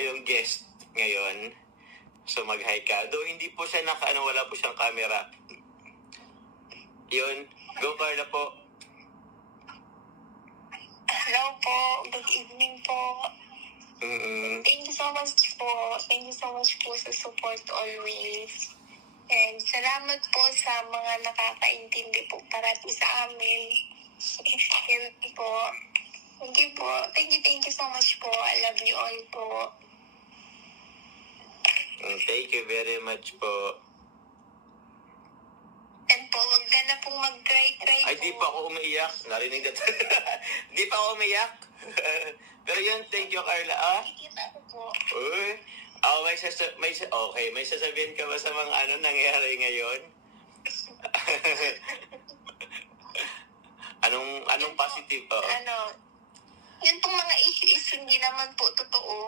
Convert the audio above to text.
tayong guest ngayon. So mag-hi ka. Though hindi po siya wala po siyang camera. Yun. Go, Carla po. Hello po. Good evening po. Thank you so much po. Thank you so much po sa support always. And salamat po sa mga nakakaintindi po para po sa amin. Thank you po. Thank you po. Thank you so much po. I love you all po. Thank you very much po. And po, wag ka na pong mag-cry-cry po. Ay, di pa ako umiiyak. Narinig na Di pa ako umiiyak. Pero yun, thank you, Carla. Nakikita ko po. Uy. May sasabihin ka ba sa mga nangyari ngayon? anong positive? Yun pong mga issue is hindi naman po totoo.